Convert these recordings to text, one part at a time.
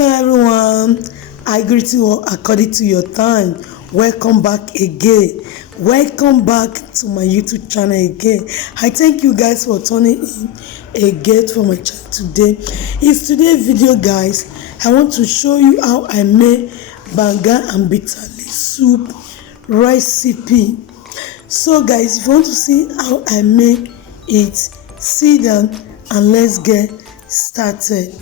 Hello everyone, I greet you all according to your time. Welcome back again. Welcome back to my YouTube channel again. I thank you guys for tuning in again for my channel today. In today's video guys, I want to show you how I made banga and bitter leaf soup recipe. So guys, if you want to see how I make it, sit down and let's get started.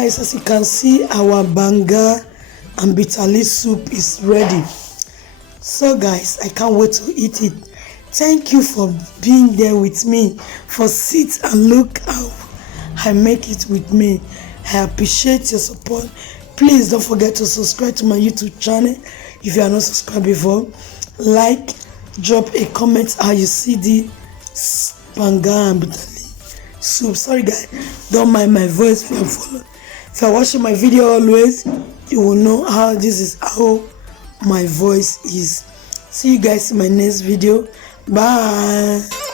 guys, as you can see, our banga and bitter leaf soup is ready. So guys, I can't wait to eat it. Thank you for being there with me, for sit and look how I make it with me. I appreciate your support. Please don't forget to subscribe to my YouTube channel if you are not subscribed before. Like, drop a comment how you see the banga and bitter leaf soup. Sorry guys, don't mind my voice. If you're watching my video always, you will know how this is how my voice is. See you guys in my next video. Bye.